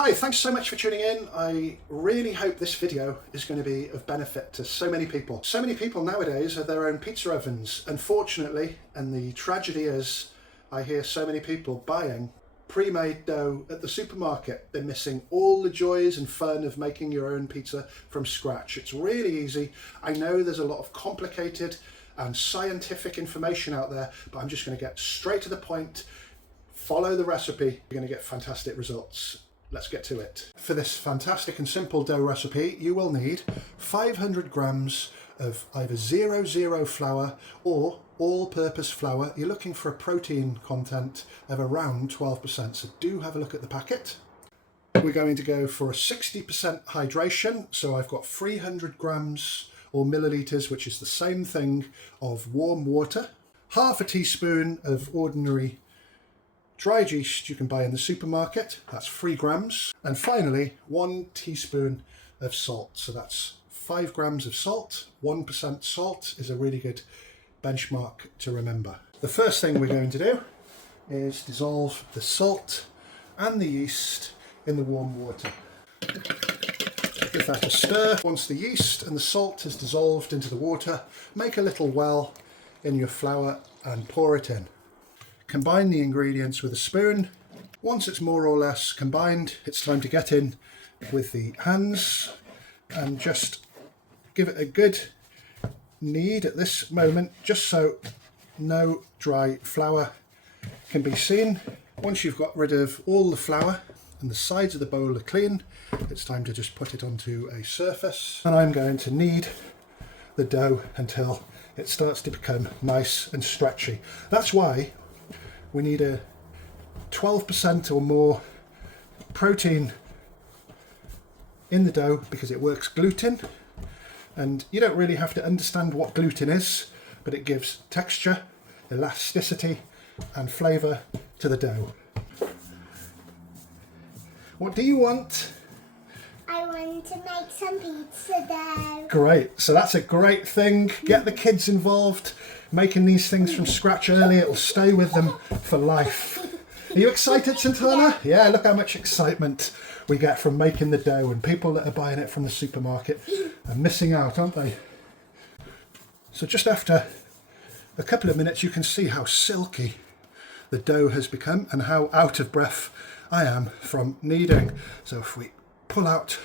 Hi, thanks so much for tuning in. I really hope this video is going to be of benefit to so many people. So many people nowadays have their own pizza ovens, unfortunately, and the tragedy is I hear so many people buying pre-made dough at the supermarket. They're missing all the joys and fun of making your own pizza from scratch. It's really easy. I know there's a lot of complicated and scientific information out there, but I'm just going to get straight to the point. Follow the recipe. You're going to get fantastic results. Let's get to it. For this fantastic and simple dough recipe, you will need 500 grams of either 00 flour or all-purpose flour. You're looking for a protein content of around 12%, so do have a look at the packet. We're going to go for a 60% hydration, so I've got 300 grams or milliliters, which is the same thing, of warm water, half a teaspoon of ordinary dried yeast you can buy in the supermarket, that's 3 grams, and finally 1 teaspoon of salt, so that's 5 grams of salt. 1% salt is a really good benchmark to remember. The first thing we're going to do is dissolve the salt and the yeast in the warm water. Give that a stir. Once the yeast and the salt is dissolved into the water, make a little well in your flour and pour it in. Combine the ingredients with a spoon. Once it's more or less combined, it's time to get in with the hands and just give it a good knead at this moment, just so no dry flour can be seen. Once you've got rid of all the flour and the sides of the bowl are clean, it's time to just put it onto a surface. And I'm going to knead the dough until it starts to become nice and stretchy. That's why we need a 12% or more protein in the dough, because it works gluten, and you don't really have to understand what gluten is, but it gives texture, elasticity and flavour to the dough. What do you want? I want to make some pizza dough. Great, so that's a great thing. Get the kids involved. Making these things from scratch early, it'll stay with them for life. Are you excited, Santana? Yeah, look how much excitement we get from making the dough, and people that are buying it from the supermarket are missing out, aren't they? So just after a couple of minutes, you can see how silky the dough has become and how out of breath I am from kneading. So if we pull out,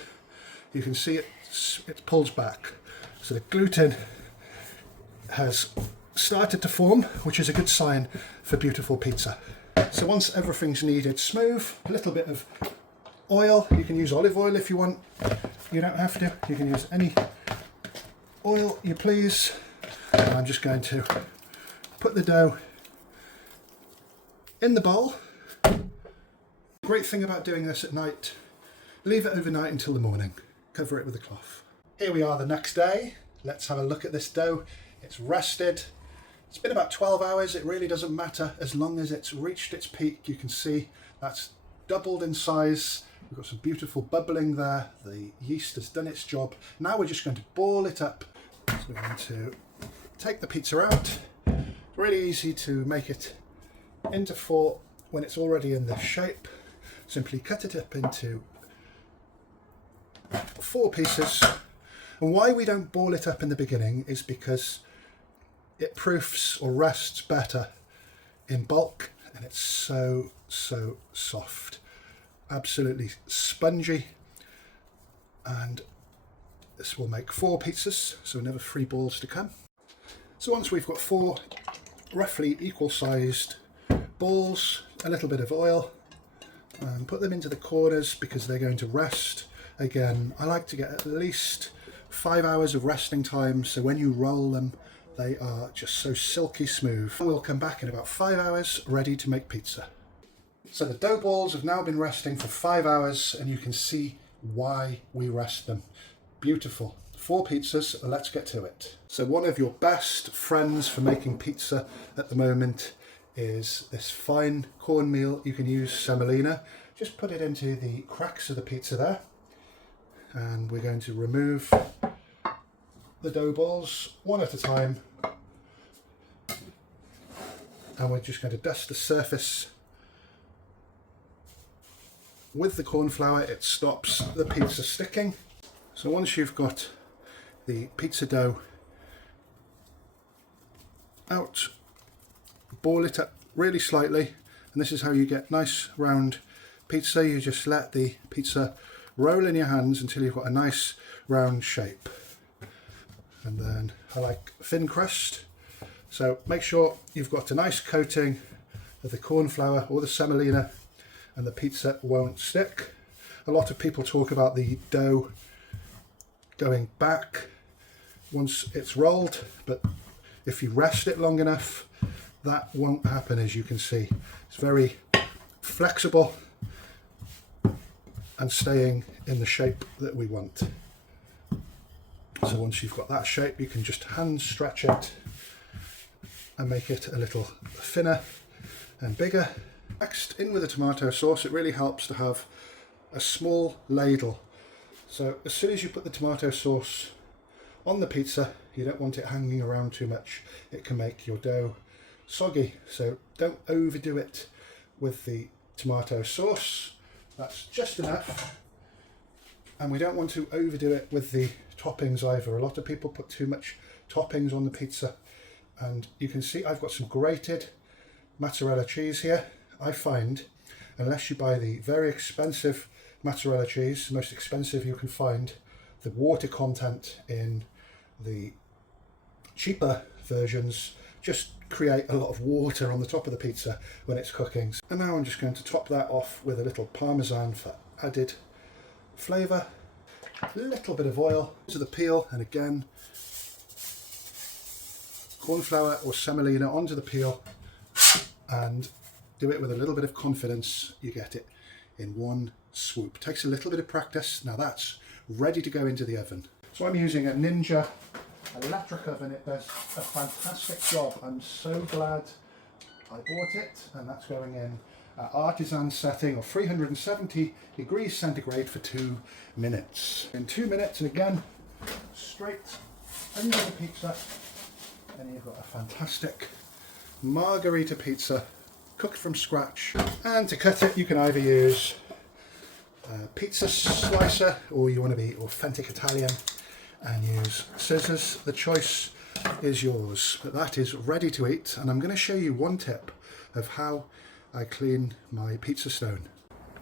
you can see it pulls back. So the gluten has started to form, which is a good sign for beautiful pizza. So once everything's kneaded smooth, a little bit of oil. You can use olive oil if you want. You don't have to. You can use any oil you please. And I'm just going to put the dough in the bowl. Great thing about doing this at night, leave it overnight until the morning. Cover it with a cloth. Here we are the next day. Let's have a look at this dough. It's rested. It's been about 12 hours. It really doesn't matter as long as it's reached its peak. You can see that's doubled in size. We've got some beautiful bubbling there. The yeast has done its job. Now we're just going to ball it up. So we're going to take the pizza out. It's really easy to make it into 4 when it's already in this shape. Simply cut it up into 4 pieces. And why we don't ball it up in the beginning is because it proofs or rests better in bulk, and it's so soft, absolutely spongy, and this will make 4 pizzas, so another 3 balls to come. So once we've got 4 roughly equal sized balls, a little bit of oil, and put them into the corners because they're going to rest. Again, I like to get at least 5 hours of resting time, so when you roll them, they are just so silky smooth. We'll come back in about 5 hours, ready to make pizza. So the dough balls have now been resting for 5 hours, and you can see why we rest them. Beautiful. 4 pizzas, let's get to it. So one of your best friends for making pizza at the moment is this fine cornmeal. You can use semolina. Just put it into the cracks of the pizza there. And we're going to remove the dough balls one at a time, and we're just going to dust the surface with the corn flour, it stops the pizza sticking. So once you've got the pizza dough out, ball it up really slightly, and this is how you get nice round pizza. You just let the pizza roll in your hands until you've got a nice round shape. And then I like thin crust, so make sure you've got a nice coating of the corn flour or the semolina and the pizza won't stick. A lot of people talk about the dough going back once it's rolled, but if you rest it long enough, that won't happen. As you can see, it's very flexible and staying in the shape that we want. So once you've got that shape, you can just hand stretch it and make it a little thinner and bigger. Next, in with the tomato sauce, it really helps to have a small ladle. So as soon as you put the tomato sauce on the pizza, you don't want it hanging around too much. It can make your dough soggy, so don't overdo it with the tomato sauce. That's just enough. And we don't want to overdo it with the toppings either. A lot of people put too much toppings on the pizza, and you can see I've got some grated mozzarella cheese here. I find, unless you buy the very expensive mozzarella cheese, the most expensive you can find, the water content in the cheaper versions just create a lot of water on the top of the pizza when it's cooking. And now I'm just going to top that off with a little parmesan for added flavour, a little bit of oil to the peel, and again corn flour or semolina onto the peel, and do it with a little bit of confidence. You get it in one swoop. Takes a little bit of practice. Now that's ready to go into the oven. So I'm using a Ninja electric oven. It does a fantastic job. I'm so glad I bought it, and that's going in at artisan setting of 370 degrees centigrade for 2 minutes. In 2 minutes, and again, straight under the pizza, and you've got a fantastic margherita pizza cooked from scratch. And to cut it, you can either use a pizza slicer, or you want to be authentic Italian and use scissors. The choice is yours, but that is ready to eat. And I'm going to show you one tip of how I clean my pizza stone.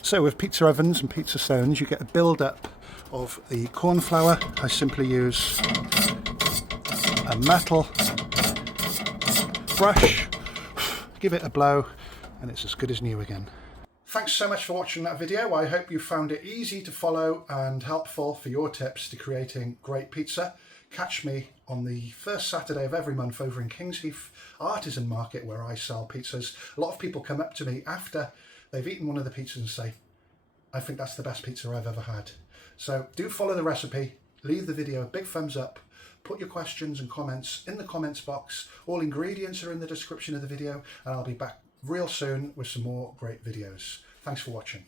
So with pizza ovens and pizza stones, you get a build-up of the corn flour. I simply use a metal brush, give it a blow, and it's as good as new again. Thanks so much for watching that video. I hope you found it easy to follow and helpful for your tips to creating great pizza. Catch me on the first Saturday of every month over in Kingsheath Artisan Market, where I sell pizzas. A lot of people come up to me after they've eaten one of the pizzas and say, I think that's the best pizza I've ever had. So do follow the recipe, leave the video a big thumbs up, put your questions and comments in the comments box. All ingredients are in the description of the video, and I'll be back real soon with some more great videos. Thanks for watching.